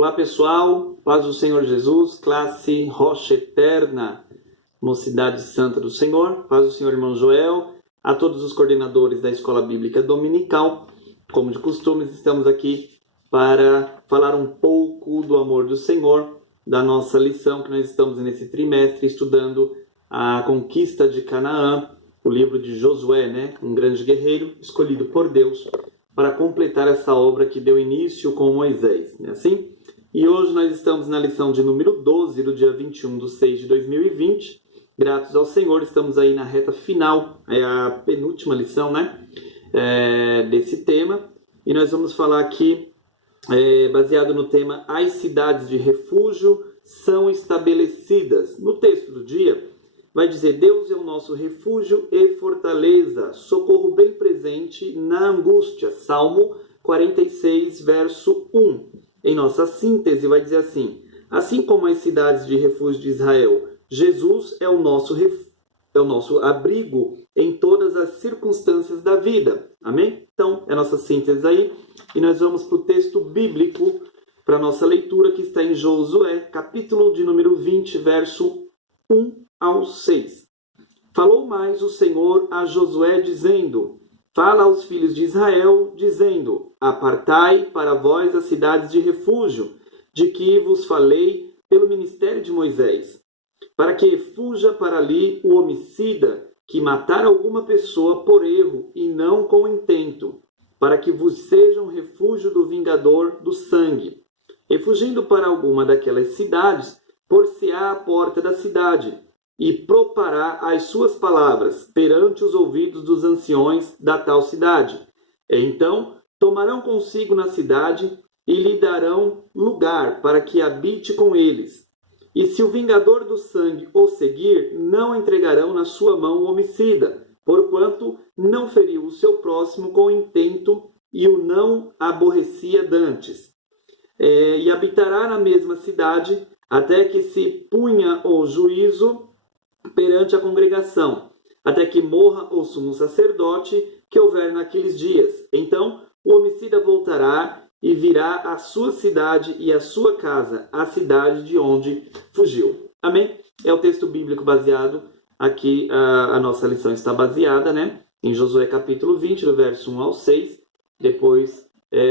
Olá pessoal, paz do Senhor Jesus, classe Rocha Eterna, Mocidade Santa do Senhor, paz do Senhor irmão Joel, a todos os coordenadores da Escola Bíblica Dominical. Como de costume, estamos aqui para falar um pouco do amor do Senhor, da nossa lição que nós estamos nesse trimestre estudando a conquista de Canaã, o livro de Josué, né? Um grande guerreiro escolhido por Deus para completar essa obra que deu início com Moisés, né? Assim? E hoje nós estamos na lição de número 12, do dia 21/6/2020. Gratos ao Senhor, estamos aí na reta final, é a penúltima lição, né? Desse tema. E nós vamos falar aqui, baseado no tema As cidades de refúgio são estabelecidas. No texto do dia, vai dizer: Deus é o nosso refúgio e fortaleza, socorro bem presente na angústia. Salmo 46, verso 1. Em nossa síntese, vai dizer assim: assim como as cidades de refúgio de Israel, Jesus é o nosso abrigo em todas as circunstâncias da vida. Amém? Então, é a nossa síntese aí. E nós vamos para o texto bíblico, para a nossa leitura, que está em Josué, capítulo de número 20, verso 1 ao 6. Falou mais o Senhor a Josué, dizendo: fala aos filhos de Israel, dizendo: apartai para vós as cidades de refúgio, de que vos falei pelo ministério de Moisés, para que fuja para ali o homicida que matar alguma pessoa por erro e não com intento, para que vos seja um refúgio do vingador do sangue. E fugindo para alguma daquelas cidades, por-se-á a porta da cidade, e propará as suas palavras perante os ouvidos dos anciões da tal cidade. Então tomarão consigo na cidade e lhe darão lugar para que habite com eles. E se o vingador do sangue o seguir, não entregarão na sua mão o homicida, porquanto não feriu o seu próximo com intento e o não aborrecia dantes. E habitará na mesma cidade até que se punha o juízo perante a congregação, até que morra o sumo sacerdote que houver naqueles dias. Então o homicida voltará e virá à sua cidade e à sua casa, a cidade de onde fugiu. Amém? É o texto bíblico baseado aqui, a nossa lição está baseada, né? Em Josué capítulo 20, do verso 1 ao 6. Depois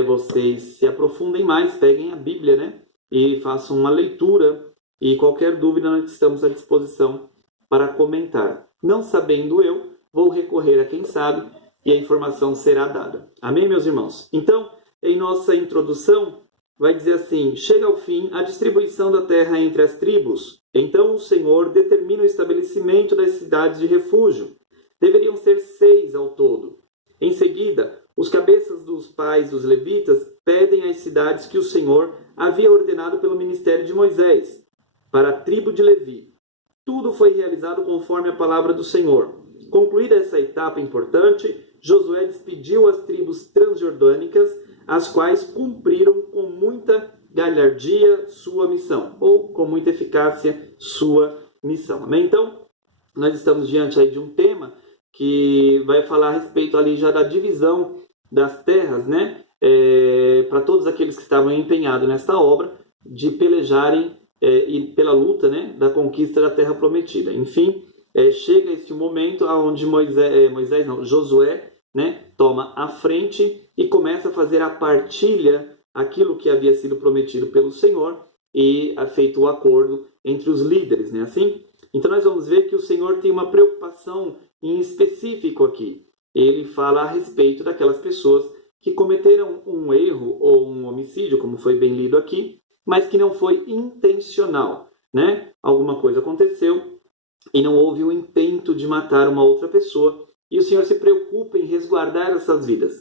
vocês se aprofundem mais, peguem a Bíblia, né? E façam uma leitura, e qualquer dúvida nós estamos à disposição para comentar. Não sabendo eu, vou recorrer a quem sabe e a informação será dada. Amém, meus irmãos? Então, em nossa introdução, vai dizer assim: chega ao fim a distribuição da terra entre as tribos. Então o Senhor determina o estabelecimento das cidades de refúgio. Deveriam ser 6 ao todo. Em seguida, os cabeças dos pais dos levitas pedem as cidades que o Senhor havia ordenado pelo ministério de Moisés, para a tribo de Levi. Tudo foi realizado conforme a palavra do Senhor. Concluída essa etapa importante, Josué despediu as tribos transjordânicas, as quais cumpriram com muita galhardia sua missão, ou com muita eficácia sua missão. Amém? Então, nós estamos diante aí de um tema que vai falar a respeito ali já da divisão das terras, né? Para todos aqueles que estavam empenhados nesta obra, de pelejarem e pela luta, né, da conquista da terra prometida. Enfim, chega esse momento onde Josué, né, toma a frente e começa a fazer a partilha, aquilo que havia sido prometido pelo Senhor, e feito o acordo entre os líderes, né, assim? Então nós vamos ver que o Senhor tem uma preocupação em específico aqui. Ele fala a respeito daquelas pessoas que cometeram um erro ou um homicídio, como foi bem lido aqui, mas que não foi intencional, né? Alguma coisa aconteceu e não houve o intento de matar uma outra pessoa, e o Senhor se preocupa em resguardar essas vidas.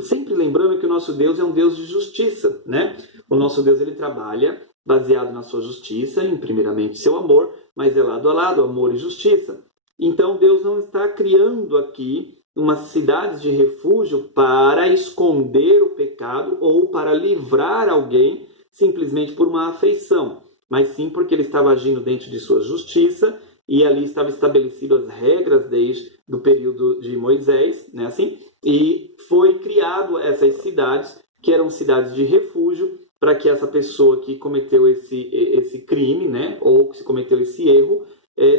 Sempre lembrando que o nosso Deus é um Deus de justiça, né? O nosso Deus, ele trabalha baseado na sua justiça, em primeiramente seu amor, mas é lado a lado, amor e justiça. Então Deus não está criando aqui umas cidades de refúgio para esconder o pecado ou para livrar alguém simplesmente por uma afeição, mas sim porque ele estava agindo dentro de sua justiça, e ali estava estabelecido as regras desde do período de Moisés, né, assim, e foi criado essas cidades, que eram cidades de refúgio, para que essa pessoa que cometeu esse crime, né, ou que cometeu esse erro,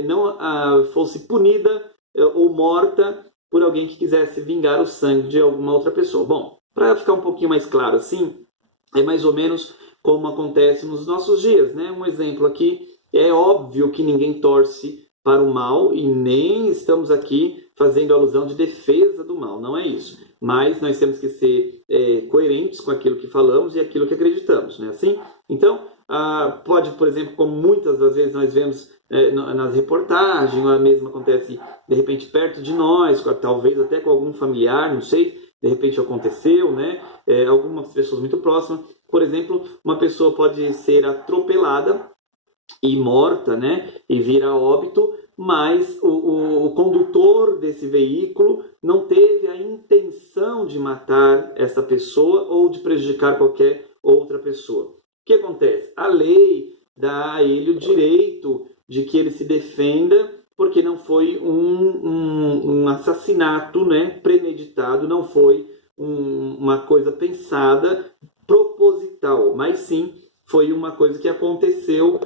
não fosse punida ou morta por alguém que quisesse vingar o sangue de alguma outra pessoa. Bom, para ficar um pouquinho mais claro assim, é mais ou menos como acontece nos nossos dias, né? Um exemplo aqui, é óbvio que ninguém torce para o mal e nem estamos aqui fazendo alusão de defesa do mal, não é isso. Mas nós temos que ser coerentes com aquilo que falamos e aquilo que acreditamos, né? Assim? Então, pode, por exemplo, como muitas das vezes nós vemos nas reportagens, ou mesmo acontece de repente perto de nós, talvez até com algum familiar, não sei, de repente aconteceu, né? Algumas pessoas muito próximas. Por exemplo, uma pessoa pode ser atropelada e morta, né? E vir a óbito, mas o condutor desse veículo não teve a intenção de matar essa pessoa ou de prejudicar qualquer outra pessoa. O que acontece? A lei dá a ele o direito de que ele se defenda, porque não foi um assassinato, né, premeditado, não foi uma coisa pensada, proposital, mas sim foi uma coisa que aconteceu,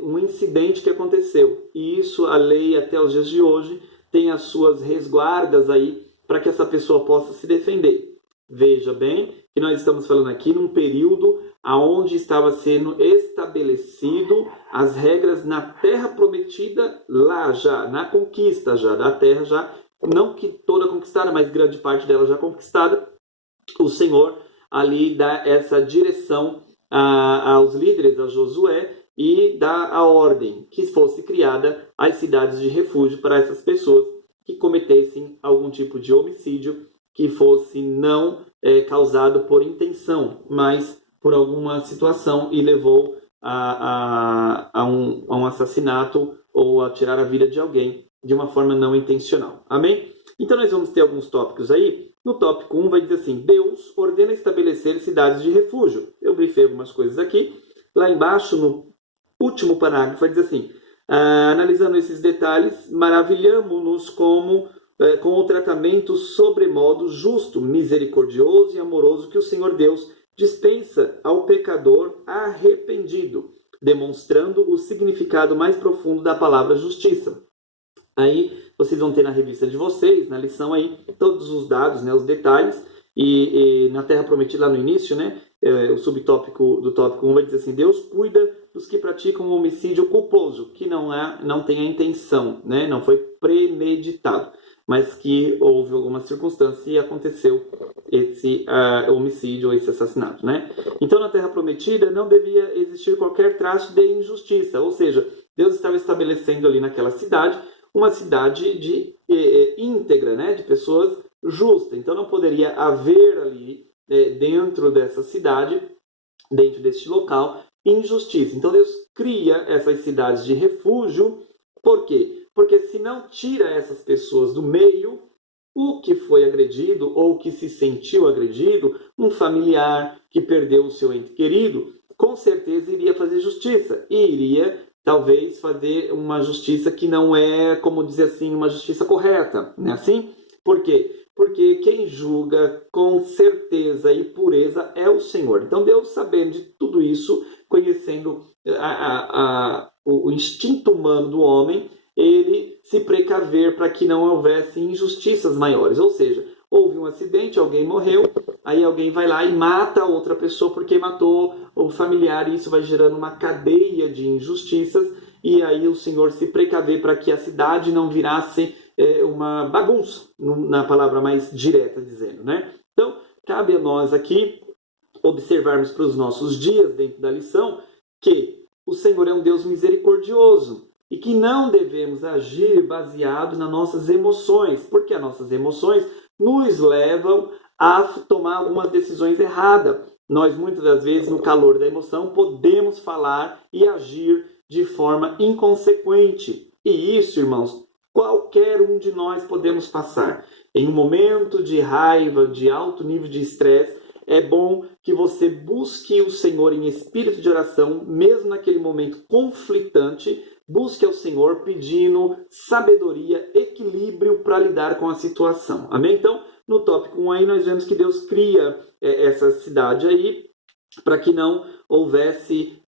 um incidente que aconteceu. E isso, a lei até os dias de hoje, tem as suas resguardas aí para que essa pessoa possa se defender. Veja bem que nós estamos falando aqui num período onde estava sendo estabelecido as regras na terra prometida, lá já, na conquista já, da terra já, não que toda conquistada, mas grande parte dela já conquistada. O Senhor ali dá essa direção aos líderes, a Josué, e dá a ordem que fosse criada as cidades de refúgio para essas pessoas que cometessem algum tipo de homicídio que fosse não causado por intenção, mas por alguma situação e levou a um assassinato ou a tirar a vida de alguém de uma forma não intencional. Amém? Então nós vamos ter alguns tópicos aí. No tópico 1 vai dizer assim: Deus ordena estabelecer cidades de refúgio. Eu brifei algumas coisas aqui. Lá embaixo, no último parágrafo, vai dizer assim: analisando esses detalhes, maravilhamos-nos com o tratamento sobremodo justo, misericordioso e amoroso que o Senhor Deus dispensa ao pecador arrependido, demonstrando o significado mais profundo da palavra justiça. Aí vocês vão ter na revista de vocês, na lição aí, todos os dados, né, os detalhes, e na Terra Prometida lá no início, né, o subtópico do tópico 1 vai dizer assim: Deus cuida dos que praticam um homicídio culposo, que não tem a intenção, né, não foi premeditado, mas que houve alguma circunstância e aconteceu esse homicídio ou esse assassinato, né? Então, na Terra Prometida não devia existir qualquer traço de injustiça, ou seja, Deus estava estabelecendo ali naquela cidade uma cidade íntegra, né, de pessoas justas. Então, não poderia haver ali, dentro dessa cidade, dentro deste local, injustiça. Então, Deus cria essas cidades de refúgio. Por quê? Porque se não tira essas pessoas do meio, o que foi agredido ou que se sentiu agredido, um familiar que perdeu o seu ente querido, com certeza iria fazer justiça e iria talvez fazer uma justiça que não é, como dizer assim, uma justiça correta, não é assim? Por quê? Porque quem julga com certeza e pureza é o Senhor. Então Deus, sabendo de tudo isso, conhecendo o instinto humano do homem, ele se precaver para que não houvesse injustiças maiores. Ou seja, houve um acidente, alguém morreu, aí alguém vai lá e mata outra pessoa porque matou o familiar, e isso vai gerando uma cadeia de injustiças, e aí o Senhor se precaver para que a cidade não virasse uma bagunça, na palavra mais direta dizendo, né? Então, cabe a nós aqui observarmos para os nossos dias, dentro da lição, que o Senhor é um Deus misericordioso e que não devemos agir baseado nas nossas emoções, porque as nossas emoções nos levam a tomar algumas decisões erradas. Nós, muitas das vezes, no calor da emoção, podemos falar e agir de forma inconsequente. E isso, irmãos, qualquer um de nós podemos passar. Em um momento de raiva, de alto nível de estresse, é bom que você busque o Senhor em espírito de oração, mesmo naquele momento conflitante. Busque ao Senhor pedindo sabedoria, equilíbrio para lidar com a situação. Amém? Então, no tópico 1 aí, nós vemos que Deus cria essa cidade aí, para que não houvesse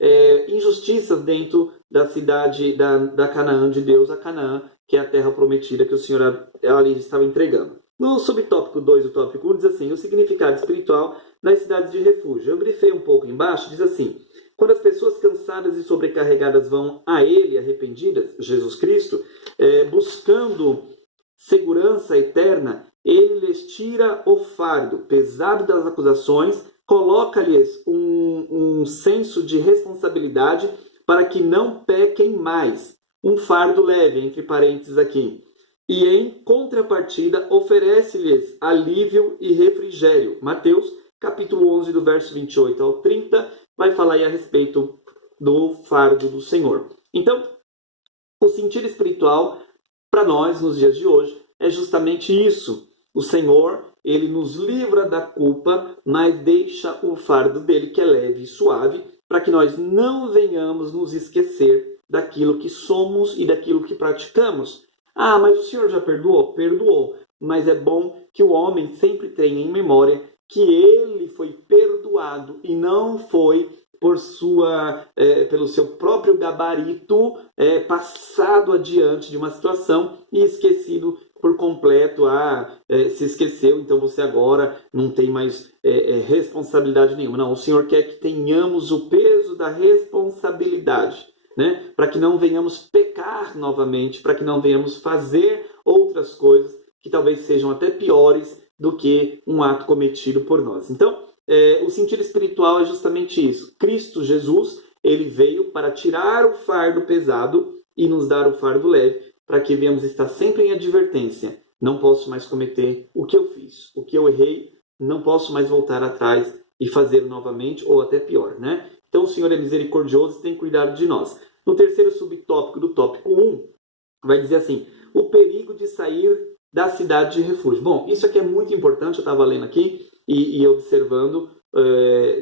injustiças dentro da cidade da Canaã de Deus, a Canaã, que é a terra prometida que o Senhor ali estava entregando. No subtópico 2 do tópico 1 diz assim, o significado espiritual das cidades de refúgio. Eu grifei um pouco embaixo, diz assim, quando as pessoas cansadas e sobrecarregadas vão a Ele, arrependidas, Jesus Cristo, buscando segurança eterna, Ele lhes tira o fardo pesado das acusações, coloca-lhes um senso de responsabilidade para que não pequem mais. Um fardo leve, entre parênteses aqui. E em contrapartida, oferece-lhes alívio e refrigério. Mateus, capítulo 11, do verso 28 ao 30, vai falar aí a respeito do fardo do Senhor. Então, o sentido espiritual, para nós, nos dias de hoje, é justamente isso. O Senhor, Ele nos livra da culpa, mas deixa o fardo dele, que é leve e suave, para que nós não venhamos nos esquecer daquilo que somos e daquilo que praticamos. Ah, mas o Senhor já perdoou? Perdoou. Mas é bom que o homem sempre tenha em memória que ele foi perdoado e não foi pelo seu próprio gabarito passado adiante de uma situação e esquecido por completo. Se esqueceu, então você agora não tem mais responsabilidade nenhuma. Não, o Senhor quer que tenhamos o peso da responsabilidade, né? Para que não venhamos pecar novamente, para que não venhamos fazer outras coisas que talvez sejam até piores do que um ato cometido por nós. Então, o sentido espiritual é justamente isso. Cristo Jesus, ele veio para tirar o fardo pesado e nos dar o fardo leve, para que venhamos estar sempre em advertência. Não posso mais cometer o que eu fiz, o que eu errei, não posso mais voltar atrás e fazer novamente, ou até pior, né? Então, o Senhor é misericordioso e tem cuidado de nós. No terceiro subtópico do tópico 1, vai dizer assim, o perigo de sair da cidade de refúgio. Bom, isso aqui é muito importante, eu estava lendo aqui e observando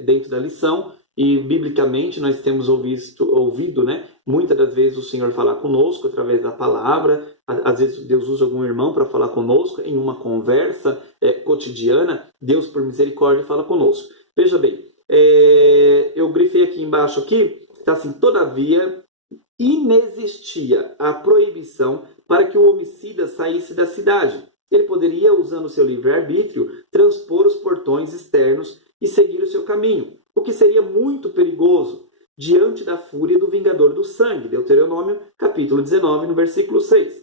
dentro da lição, e biblicamente nós temos ouvido, né, muitas das vezes o Senhor falar conosco através da palavra, às vezes Deus usa algum irmão para falar conosco em uma conversa cotidiana, Deus por misericórdia fala conosco. Veja bem, eu grifei aqui embaixo, está assim, todavia inexistia a proibição para que o homicida saísse da cidade. Ele poderia, usando seu livre-arbítrio, transpor os portões externos e seguir o seu caminho, o que seria muito perigoso diante da fúria do vingador do sangue. Deuteronômio, capítulo 19, no versículo 6.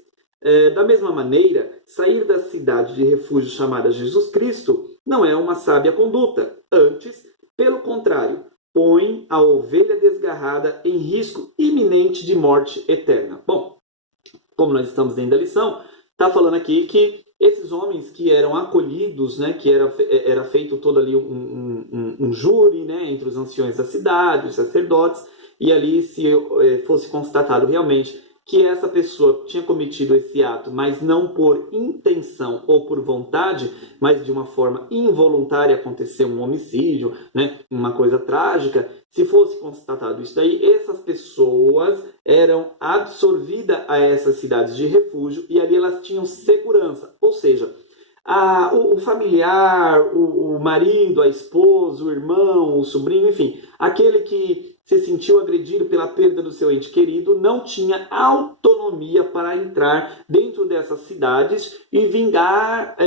Da mesma maneira, sair da cidade de refúgio chamada Jesus Cristo não é uma sábia conduta. Antes, pelo contrário, põe a ovelha desgarrada em risco iminente de morte eterna. Bom, como nós estamos dentro da lição, está falando aqui que esses homens que eram acolhidos, né, que era feito todo ali um júri, né, entre os anciões da cidade, os sacerdotes, e ali se fosse constatado realmente que essa pessoa tinha cometido esse ato, mas não por intenção ou por vontade, mas de uma forma involuntária, aconteceu um homicídio, né, uma coisa trágica, se fosse constatado isso daí, essas pessoas eram absorvidas a essas cidades de refúgio e ali elas tinham segurança, ou seja, o familiar, o marido, a esposa, o irmão, o sobrinho, enfim, aquele que se sentiu agredido pela perda do seu ente querido, não tinha autonomia para entrar dentro dessas cidades e vingar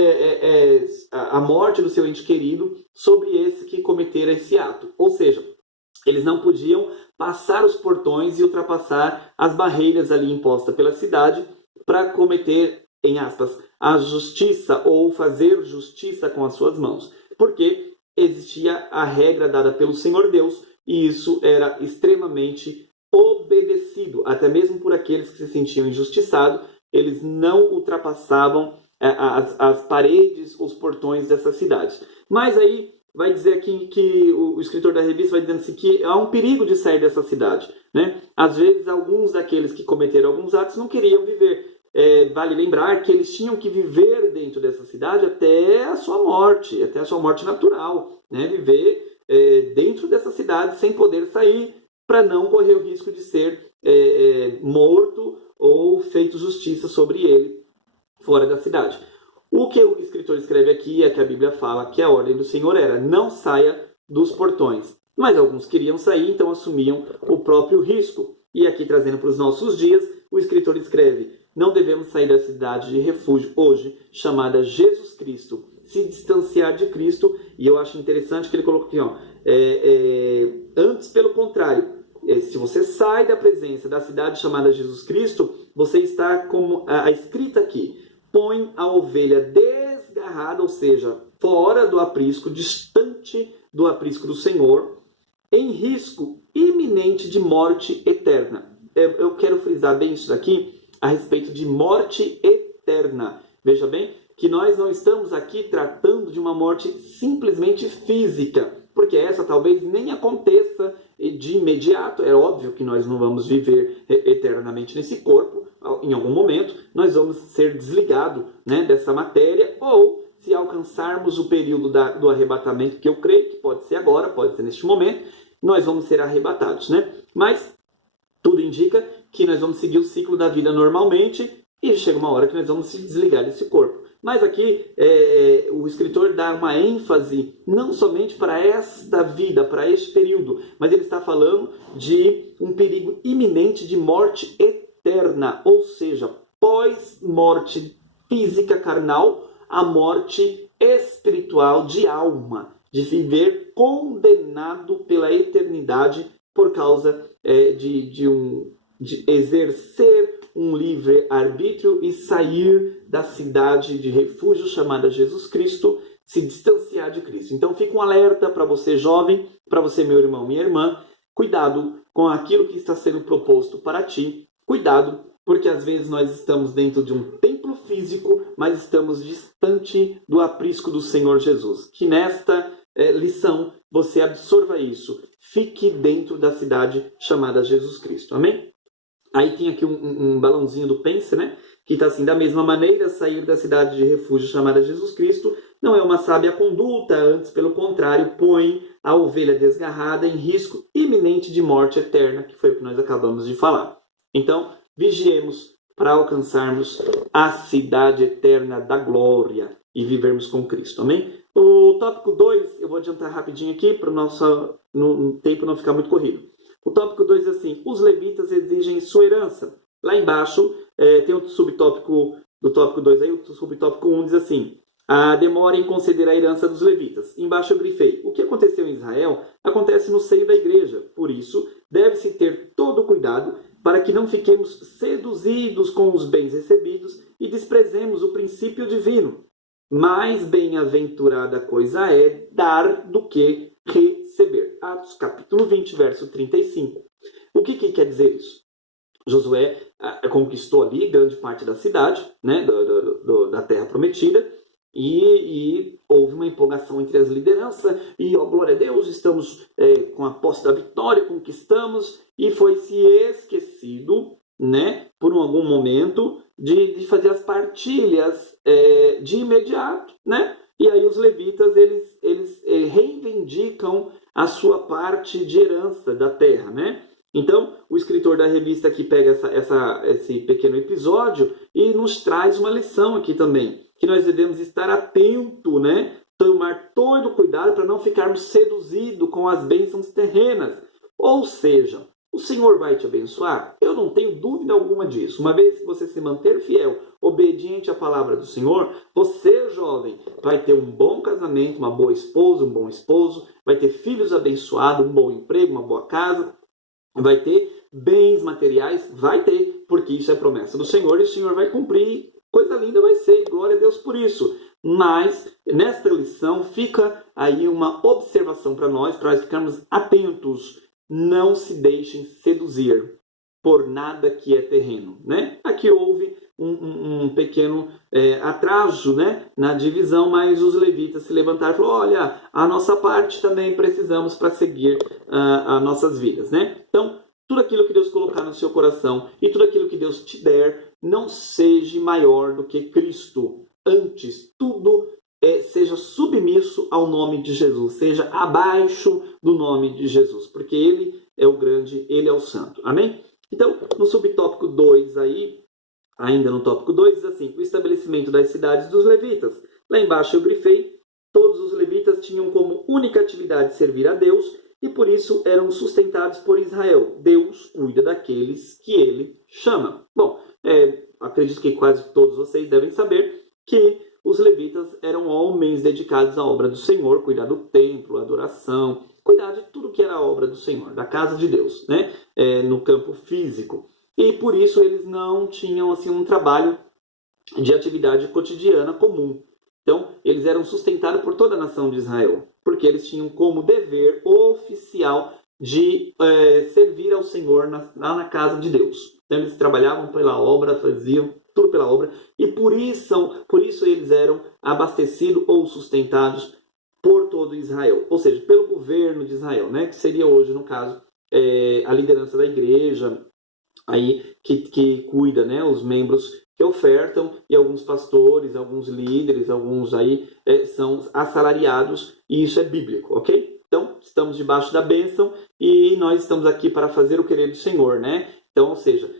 a morte do seu ente querido sobre esse que cometera esse ato. Ou seja, eles não podiam passar os portões e ultrapassar as barreiras ali impostas pela cidade para cometer, em aspas, a justiça ou fazer justiça com as suas mãos. Porque existia a regra dada pelo Senhor Deus, e isso era extremamente obedecido, até mesmo por aqueles que se sentiam injustiçados, eles não ultrapassavam as paredes, os portões dessas cidades. Mas aí vai dizer aqui que o escritor da revista vai dizendo assim, que há um perigo de sair dessa cidade, né? Às vezes, alguns daqueles que cometeram alguns atos não queriam viver. Vale lembrar que eles tinham que viver dentro dessa cidade até a sua morte natural, né? Viver dentro dessa cidade sem poder sair, para não correr o risco de ser morto ou feito justiça sobre ele fora da cidade. O que o escritor escreve aqui é que a Bíblia fala que a ordem do Senhor era: não saia dos portões. Mas alguns queriam sair, então assumiam o próprio risco. E aqui, trazendo para os nossos dias, o escritor escreve: não devemos sair da cidade de refúgio hoje, chamada Jesus Cristo, se distanciar de Cristo. E eu acho interessante que ele colocou aqui, antes, pelo contrário, se você sai da presença da cidade chamada Jesus Cristo, você está como a escrita aqui: põe a ovelha desgarrada, ou seja, fora do aprisco, distante do aprisco do Senhor, em risco iminente de morte eterna. Eu quero frisar bem isso daqui a respeito de morte eterna. Veja bem que nós não estamos aqui tratando de uma morte simplesmente física, porque essa talvez nem aconteça de imediato. É óbvio que nós não vamos viver eternamente nesse corpo. Em algum momento nós vamos ser desligados, né, dessa matéria, ou se alcançarmos o período do arrebatamento, que eu creio que pode ser agora, pode ser neste momento, nós vamos ser arrebatados, né? Mas tudo indica que nós vamos seguir o ciclo da vida normalmente e chega uma hora que nós vamos se desligar desse corpo. Mas aqui o escritor dá uma ênfase não somente para esta vida, para este período, mas ele está falando de um perigo iminente de morte eterna, ou seja, pós-morte física carnal, a morte espiritual de alma, de viver condenado pela eternidade por causa de exercer um livre-arbítrio e sair da cidade de refúgio chamada Jesus Cristo, se distanciar de Cristo. Então fica um alerta para você jovem, para você meu irmão, minha irmã, cuidado com aquilo que está sendo proposto para ti, cuidado, porque às vezes nós estamos dentro de um templo físico, mas estamos distante do aprisco do Senhor Jesus. Que nesta lição você absorva isso. Fique dentro da cidade chamada Jesus Cristo. Amém? Aí tem aqui um balãozinho do Pense, né? Que está assim: da mesma maneira, sair da cidade de refúgio chamada Jesus Cristo não é uma sábia conduta, antes, pelo contrário, põe a ovelha desgarrada em risco iminente de morte eterna, que foi o que nós acabamos de falar. Então, vigiemos para alcançarmos a cidade eterna da glória e vivermos com Cristo. Amém? O tópico 2, eu vou adiantar rapidinho aqui para o nosso tempo não ficar muito corrido. O tópico 2 é assim: os levitas exigem sua herança. Lá embaixo tem o subtópico do tópico 2, aí o subtópico 1 diz assim: a demora em conceder a herança dos levitas. Embaixo eu grifei: o que aconteceu em Israel acontece no seio da igreja. Por isso, deve-se ter todo cuidado para que não fiquemos seduzidos com os bens recebidos e desprezemos o princípio divino. Mais bem-aventurada coisa é dar do que receber. Atos capítulo 20, verso 35. O que quer dizer isso? Josué conquistou ali grande parte da cidade, né, da terra prometida, e houve uma empolgação entre as lideranças, e glória a Deus, estamos com a posse da vitória, conquistamos, e foi se esquecido, né, por algum momento, de fazer as partilhas de imediato, né? E aí os levitas, eles reivindicam a sua parte de herança da terra, né? Então, o escritor da revista aqui pega esse pequeno episódio e nos traz uma lição aqui também, que nós devemos estar atento, né? Tomar todo cuidado para não ficarmos seduzidos com as bênçãos terrenas. Ou seja, o Senhor vai te abençoar? Eu não tenho dúvida alguma disso. Uma vez que você se manter fiel, obediente à palavra do Senhor, você, jovem, vai ter um bom casamento, uma boa esposa, um bom esposo, vai ter filhos abençoados, um bom emprego, uma boa casa, vai ter bens materiais, vai ter, porque isso é promessa do Senhor e o Senhor vai cumprir. Coisa linda vai ser, glória a Deus por isso. Mas, nesta lição, fica aí uma observação para nós ficarmos atentos. Não se deixem seduzir por nada que é terreno, né? Aqui houve um pequeno atraso, né, na divisão, mas os levitas se levantaram e falaram: olha, a nossa parte também precisamos para seguir as nossas vidas, né? Então, tudo aquilo que Deus colocar no seu coração e tudo aquilo que Deus te der, não seja maior do que Cristo. Antes, tudo seja submisso ao nome de Jesus, seja abaixo do nome de Jesus, porque Ele é o grande, Ele é o santo. Amém? Então, no subtópico 2 aí, ainda no tópico 2, diz assim: o estabelecimento das cidades dos levitas. Lá embaixo eu grifei: todos os levitas tinham como única atividade servir a Deus e por isso eram sustentados por Israel. Deus cuida daqueles que ele chama. Bom, acredito que quase todos vocês devem saber que os levitas eram homens dedicados à obra do Senhor, cuidar do templo, adoração, cuidar de tudo que era a obra do Senhor, da casa de Deus, né? No campo físico. E por isso eles não tinham assim, um trabalho de atividade cotidiana comum. Então, eles eram sustentados por toda a nação de Israel, porque eles tinham como dever oficial de servir ao Senhor lá na casa de Deus. Então, eles trabalhavam pela obra, faziam tudo pela obra, e por isso eles eram abastecidos ou sustentados por todo Israel, ou seja, pelo governo de Israel, né? Que seria hoje, no caso, a liderança da igreja, aí, que cuida, né? Os membros que ofertam, e alguns pastores, alguns líderes, alguns aí são assalariados, e isso é bíblico, ok? Então, estamos debaixo da bênção e nós estamos aqui para fazer o querer do Senhor, né? Então, ou seja,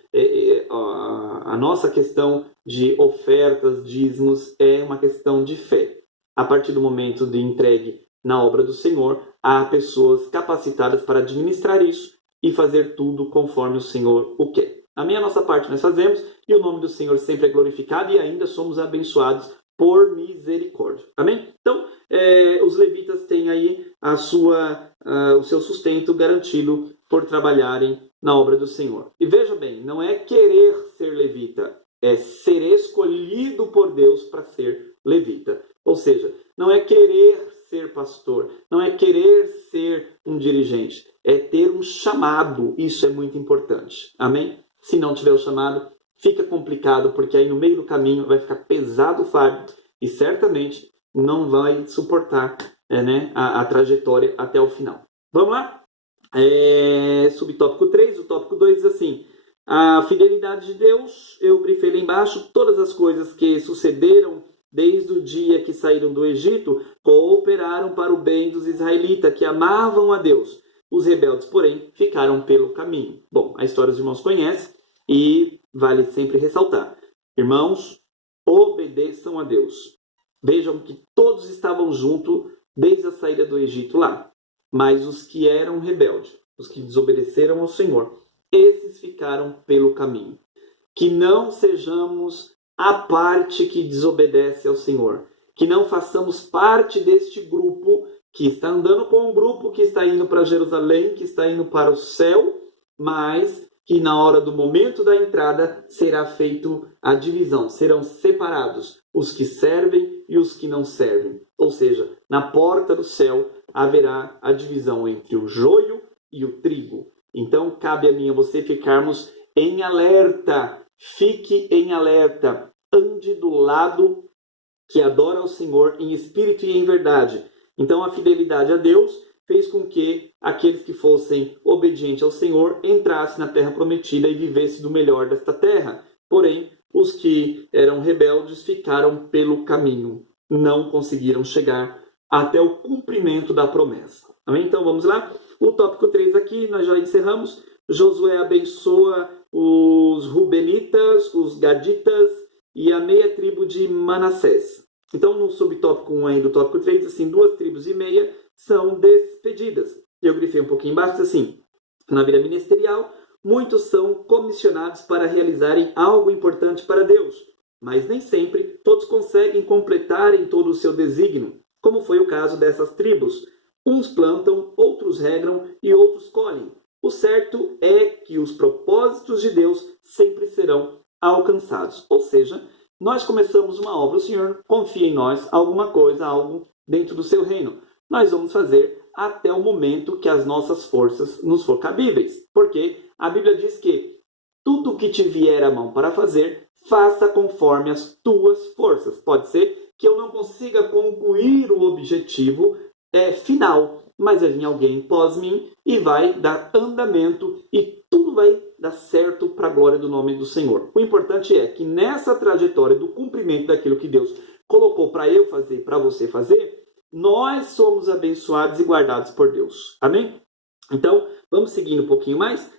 a nossa questão de ofertas, dízimos, é uma questão de fé. A partir do momento de entregue na obra do Senhor, há pessoas capacitadas para administrar isso e fazer tudo conforme o Senhor o quer. A nossa parte nós fazemos, e o nome do Senhor sempre é glorificado, e ainda somos abençoados por misericórdia. Amém? Então, os levitas têm aí o seu sustento garantido por trabalharem na obra do Senhor. E veja bem, não é querer ser levita, é ser escolhido por Deus para ser levita. Ou seja, não é querer ser pastor, não é querer ser um dirigente, é ter um chamado. Isso é muito importante. Amém? Se não tiver o chamado, fica complicado, porque aí no meio do caminho vai ficar pesado o fardo e certamente não vai suportar a trajetória até o final. Vamos lá? Subtópico 3, o tópico 2 diz assim: a fidelidade de Deus, eu grifei lá embaixo, todas as coisas que sucederam desde o dia que saíram do Egito, cooperaram para o bem dos israelitas, que amavam a Deus. Os rebeldes, porém, ficaram pelo caminho. Bom, a história os irmãos conhecem e vale sempre ressaltar. Irmãos, obedeçam a Deus. Vejam que todos estavam juntos desde a saída do Egito lá. Mas os que eram rebeldes, os que desobedeceram ao Senhor, esses ficaram pelo caminho. Que não sejamos a parte que desobedece ao Senhor. Que não façamos parte deste grupo que está andando com um grupo que está indo para Jerusalém, que está indo para o céu, mas que na hora do momento da entrada será feito a divisão. Serão separados os que servem e os que não servem. Ou seja, na porta do céu haverá a divisão entre o joio e o trigo. Então, cabe a mim e a você ficarmos em alerta. Fique em alerta. Ande do lado que adora ao Senhor em espírito e em verdade. Então, a fidelidade a Deus fez com que aqueles que fossem obedientes ao Senhor entrassem na terra prometida e vivessem do melhor desta terra. Porém, os que eram rebeldes ficaram pelo caminho. Não conseguiram chegar até o cumprimento da promessa. Amém? Então, vamos lá. O tópico 3 aqui, nós já encerramos. Josué abençoa os Rubenitas, os Gaditas e a meia tribo de Manassés. Então, no subtópico 1 aí do tópico 3, assim, 2 tribos e meia são despedidas. Eu grifei um pouquinho embaixo, assim, na vida ministerial, muitos são comissionados para realizarem algo importante para Deus, mas nem sempre todos conseguem completar em todo o seu desígnio, como foi o caso dessas tribos. Uns plantam, outros regram e outros colhem. O certo é que os propósitos de Deus sempre serão alcançados. Ou seja, nós começamos uma obra, o Senhor confia em nós alguma coisa, algo dentro do seu reino. Nós vamos fazer até o momento que as nossas forças nos for cabíveis. Porque a Bíblia diz que tudo o que te vier à mão para fazer, faça conforme as tuas forças. Pode ser que eu não consiga concluir o objetivo final, mas vai vir alguém pós mim e vai dar andamento e tudo vai dar certo para a glória do nome do Senhor. O importante é que nessa trajetória do cumprimento daquilo que Deus colocou para eu fazer, para você fazer, nós somos abençoados e guardados por Deus. Amém? Então, vamos seguindo um pouquinho mais.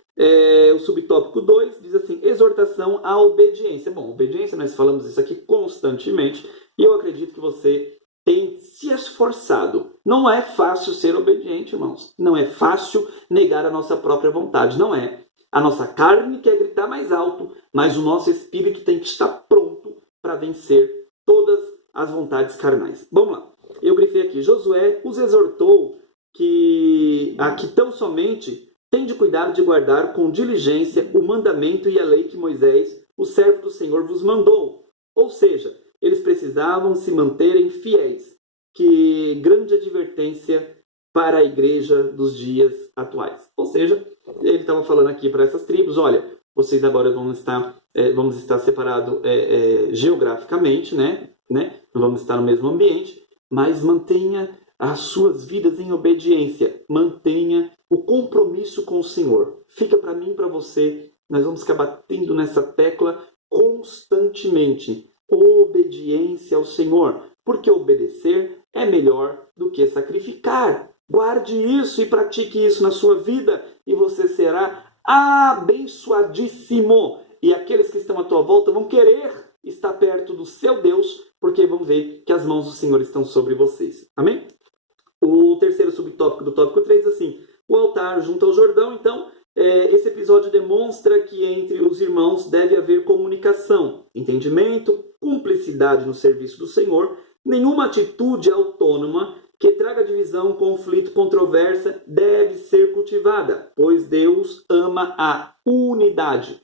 O subtópico 2 diz assim: exortação à obediência. Bom, obediência, nós falamos isso aqui constantemente e eu acredito que você tem se esforçado. Não é fácil ser obediente, irmãos. Não é fácil negar a nossa própria vontade. Não é. A nossa carne quer gritar mais alto, mas o nosso espírito tem que estar pronto para vencer todas as vontades carnais. Vamos lá. Eu grifei aqui. Josué os exortou que tão somente tem de cuidar de guardar com diligência o mandamento e a lei que Moisés, o servo do Senhor, vos mandou. Ou seja, eles precisavam se manterem fiéis. Que grande advertência para a igreja dos dias atuais. Ou seja, ele estava falando aqui para essas tribos, olha, vocês agora vamos estar separados geograficamente, né? Não vamos estar no mesmo ambiente, mas mantenha as suas vidas em obediência, mantenha o compromisso com o Senhor. Fica para mim e para você, nós vamos ficar batendo nessa tecla constantemente. Obediência ao Senhor, porque obedecer é melhor do que sacrificar. Guarde isso e pratique isso na sua vida e você será abençoadíssimo. E aqueles que estão à tua volta vão querer estar perto do seu Deus, porque vão ver que as mãos do Senhor estão sobre vocês. Amém? O terceiro subtópico do tópico 3 diz assim, o altar junto ao Jordão. Então, esse episódio demonstra que entre os irmãos deve haver comunicação, entendimento, cumplicidade no serviço do Senhor. Nenhuma atitude autônoma que traga divisão, conflito, controvérsia deve ser cultivada, pois Deus ama a unidade.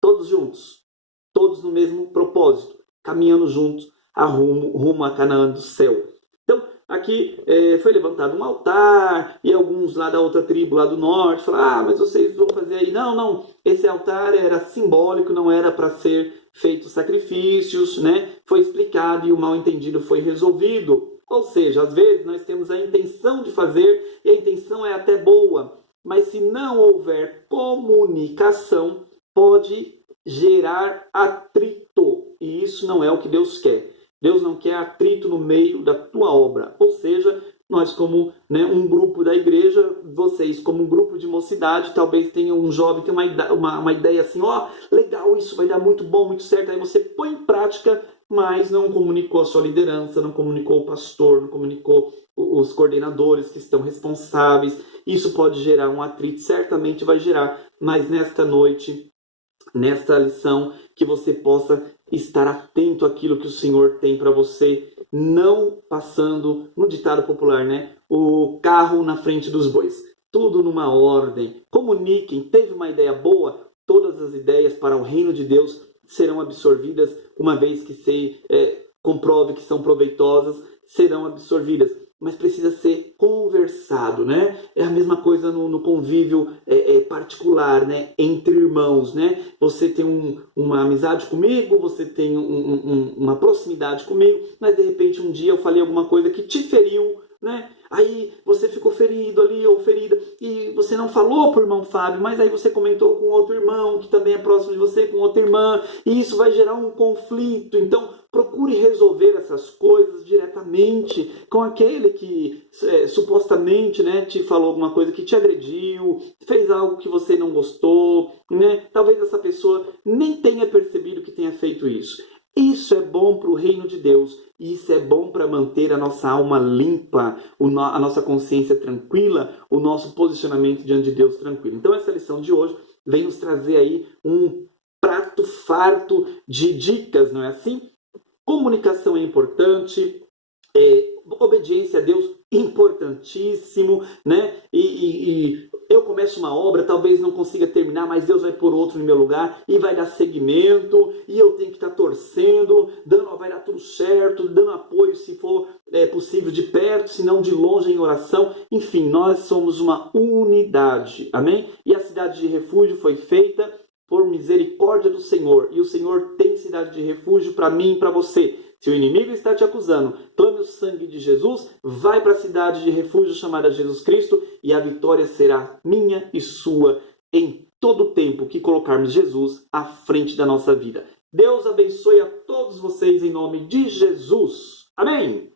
Todos juntos, todos no mesmo propósito, caminhando juntos rumo a Canaã do céu. Então, aqui foi levantado um altar e alguns lá da outra tribo, lá do norte, falaram, mas vocês vão fazer aí. Não, esse altar era simbólico, não era para ser feito sacrifícios, né? Foi explicado e o mal-entendido foi resolvido. Ou seja, às vezes nós temos a intenção de fazer e a intenção é até boa, mas se não houver comunicação, pode gerar atrito. E isso não é o que Deus quer. Deus não quer atrito no meio da tua obra. Ou seja, nós como um grupo da igreja, vocês como um grupo de mocidade, talvez tenha um jovem que tem uma ideia assim, legal, isso vai dar muito bom, muito certo. Aí você põe em prática, mas não comunicou a sua liderança, não comunicou o pastor, não comunicou os coordenadores que estão responsáveis. Isso pode gerar um atrito, certamente vai gerar, mas nesta noite, nesta lição, que você possa estar atento àquilo que o Senhor tem para você, não passando, no ditado popular, o carro na frente dos bois. Tudo numa ordem. Comuniquem. Teve uma ideia boa? Todas as ideias para o reino de Deus serão absorvidas, uma vez que se comprove que são proveitosas, serão absorvidas. Mas precisa ser conversado, né? É a mesma coisa no convívio particular, né? Entre irmãos, né? Você tem uma amizade comigo, você tem uma proximidade comigo, mas de repente um dia eu falei alguma coisa que te feriu, né? Aí você ficou ferido ali ou ferida e você não falou para o irmão Fábio, mas aí você comentou com outro irmão que também é próximo de você, com outra irmã, e isso vai gerar um conflito. Então, procure resolver essas coisas diretamente com aquele que supostamente te falou alguma coisa que te agrediu, fez algo que você não gostou, né? Talvez essa pessoa nem tenha percebido que tenha feito isso. Isso é bom para o reino de Deus, e isso é bom para manter a nossa alma limpa, a nossa consciência tranquila, o nosso posicionamento diante de Deus tranquilo. Então essa lição de hoje vem nos trazer aí um prato farto de dicas, não é assim? Comunicação é importante, obediência a Deus importantíssimo, né? E eu começo uma obra, talvez não consiga terminar, mas Deus vai pôr outro no meu lugar e vai dar seguimento, e eu tenho que estar torcendo, vai dar tudo certo, dando apoio se for possível de perto, se não de longe em oração. Enfim, nós somos uma unidade, amém? E a cidade de refúgio foi feita por misericórdia do Senhor, e o Senhor tem cidade de refúgio para mim e para você. Se o inimigo está te acusando, clame o sangue de Jesus, vai para a cidade de refúgio chamada Jesus Cristo, e a vitória será minha e sua em todo o tempo que colocarmos Jesus à frente da nossa vida. Deus abençoe a todos vocês em nome de Jesus. Amém!